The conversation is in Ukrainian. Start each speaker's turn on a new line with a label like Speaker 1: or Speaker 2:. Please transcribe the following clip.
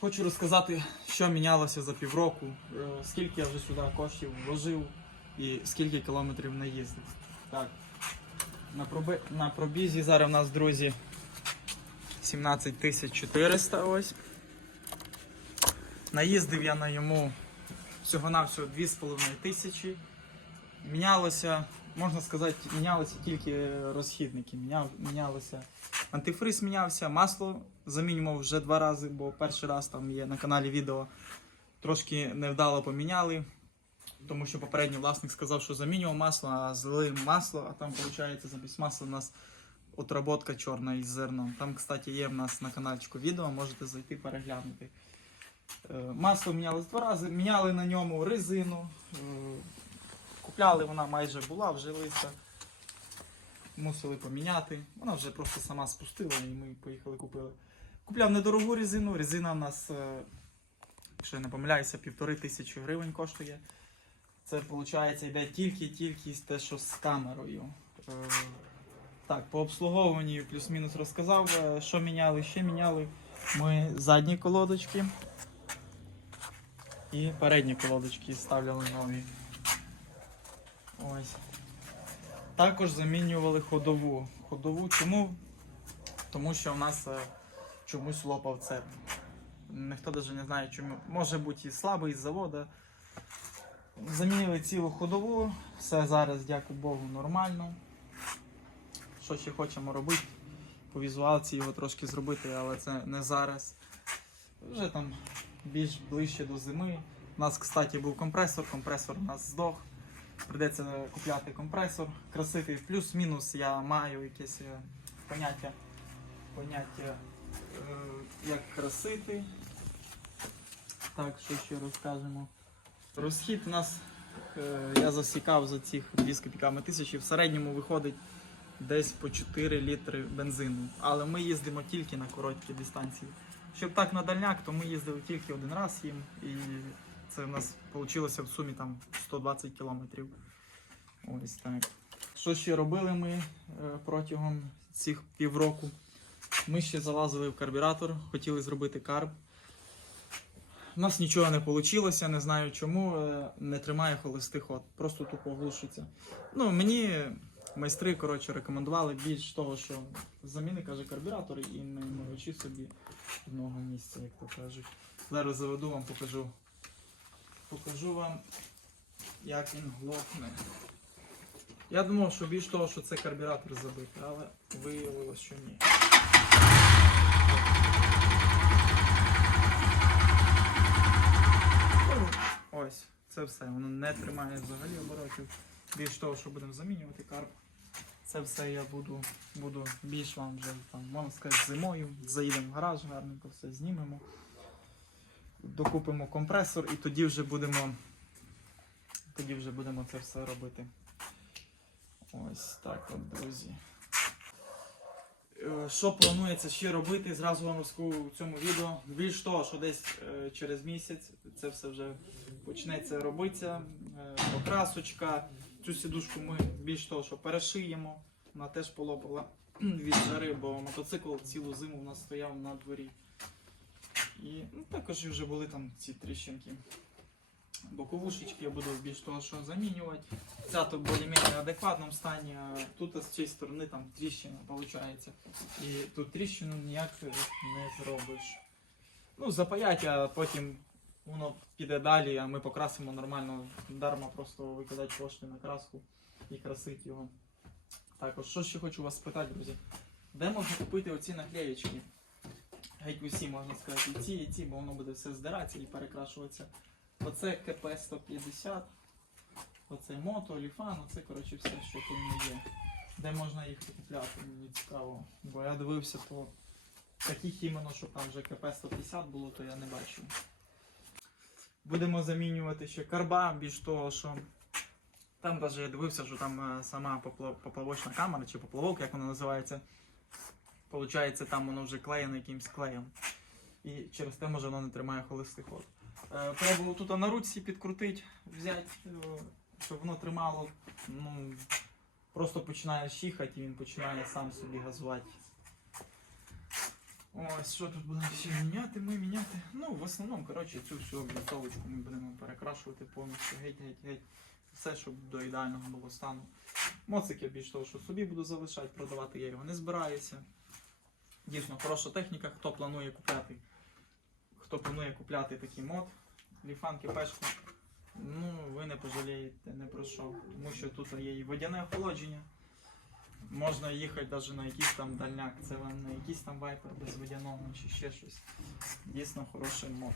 Speaker 1: Хочу розказати, що мінялося за півроку, е, скільки я вже сюди коштів вложив і скільки кілометрів наїздив. Так. На, проби... на пробізі зараз в нас, друзі, 17 400 ось. Наїздив я на йому всього-навсього 2,5 тисячі. Мінялося, можна сказати, мінялися тільки розхідники. Міняв, мінялося антифриз мінявся, масло замінював вже два рази, бо перший раз там є на каналі відео. Трошки невдало поміняли, тому що попередній власник сказав, що замінював масло, а злили масло, а там виходить замість масла у нас отработка чорна із зерном. Там, кстати, є в нас на каналчику відео, можете зайти переглянути. Е, Масло мінялось два рази, міняли на ньому резину. Купляли, вона майже була, вжилися. Мусили поміняти. Вона вже просто сама спустила і ми поїхали купили. Купляв недорогу резину. Резина в нас, е, якщо я не помиляюся, півтори тисячі гривень коштує. Це виходить йде тільки-тільки з те, що з камерою. Е, Так, по обслуговуванню плюс-мінус розказав, е, що міняли, ще міняли. Ми задні колодочки і передні колодочки ставляли нові. Ось. Також замінювали ходову. Ходову чому? Тому що в нас е, чомусь лопав цеп. Ніхто навіть не знає, чому. Може бути і слабий з заводу. Замінили цілу ходову, все зараз, дякую Богу, нормально. Що ще хочемо робити? По візуалці його трошки зробити, але це не зараз. Вже там більш ближче до зими. У нас, кстати, був компресор, компресор у нас здох. Придеться купляти компресор, красити. Плюс-мінус я маю якесь е, поняття, поняття е, як красити. Так, що ще розкажемо. Розхід у нас е, я засікав за цих 2 з копійками тисячі. В середньому виходить десь по 4 літри бензину. Але ми їздимо тільки на короткі дистанції. Щоб так на дальняк, то ми їздили тільки один раз їм. І це в нас вийшло в сумі там 120 кілометрів. Ось так. Що ще робили ми е, протягом цих півроку? Ми ще залазили в карбюратор, хотіли зробити карб. У нас нічого не вийшло, не знаю чому. е, Не тримає холостий ход, просто тупо глушиться. Ну, мені майстри коротше, рекомендували більш того, що заміни каже карбюратор і не мовичи собі одного місця, як то кажуть. Зараз заведу вам, покажу. Покажу вам, як він глохне. Я думав, що більш того, що це карбюратор забитий, але виявилось, що ні. Ось, це все. Воно не тримає взагалі оборотів. Більш того, що будемо замінювати карп. Це все я буду, буду більш вам вже там, можна сказати, зимою. Заїдемо в гараж, гарненько все знімемо. Докупимо компресор і тоді вже будемо. Тоді вже будемо це все робити. Ось так от, друзі. Е, Що планується ще робити, зразу вам розкажу у цьому відео. Більш того, що десь е, через місяць це все вже почнеться робитися. Е, Покрасочка. Цю сідушку ми більш того, що перешиємо. Вона теж полопала від жари, бо мотоцикл цілу зиму у нас стояв на дворі. І ну, також вже були там ці тріщинки. Боковушечки я буду більш того, що замінювати. Ця тут більш-менш адекватному стані, тут з цієї сторони там тріщина виходить. І тут тріщину ніяк не зробиш. Ну, запаять, а потім воно піде далі, а ми покрасимо нормально, дарма просто викидати кошти на краску і красити його. Також, що ще хочу вас спитати, друзі. Де можна купити оці наклеєчки? Геть усі можна сказати, і ці, і ці, бо воно буде все здиратися і перекрашуватися. Оце КП-150, оце мото, ліфан, оце коротше все, що тут не є. Де можна їх купляти, мені цікаво. Бо я дивився, то таких іменно, щоб там вже КП-150 було, то я не бачив. Будемо замінювати ще карба, більш того, що там навіть я дивився, що там е, сама поплавочна камера чи поплавок, як вона називається. Получається, там воно вже клеєне якимсь клеєм. І через те може воно не тримає холостий ход. Е, Пробував тут на руці підкрутити, взяти, е, щоб воно тримало. Ну, просто починає щихати і він починає сам собі газувати. Ось, що тут будемо ще міняти, ми міняти. Ну, в основному, коротше, цю всю обліцовочку ми будемо перекрашувати повністю геть, геть, геть. Все, щоб до ідеального було стану. Моцик я більш того, що собі буду залишати, продавати я його не збираюся. Дійсно, хороша техніка, хто планує купляти. Хто планує купляти такий мод, ліфанки пешку, ну ви не пожалієте не про що. Тому що тут є і водяне охолодження. Можна їхати навіть на якийсь там дальняк, це на якийсь там вайпер без водяного чи ще щось. Дійсно хороший мод.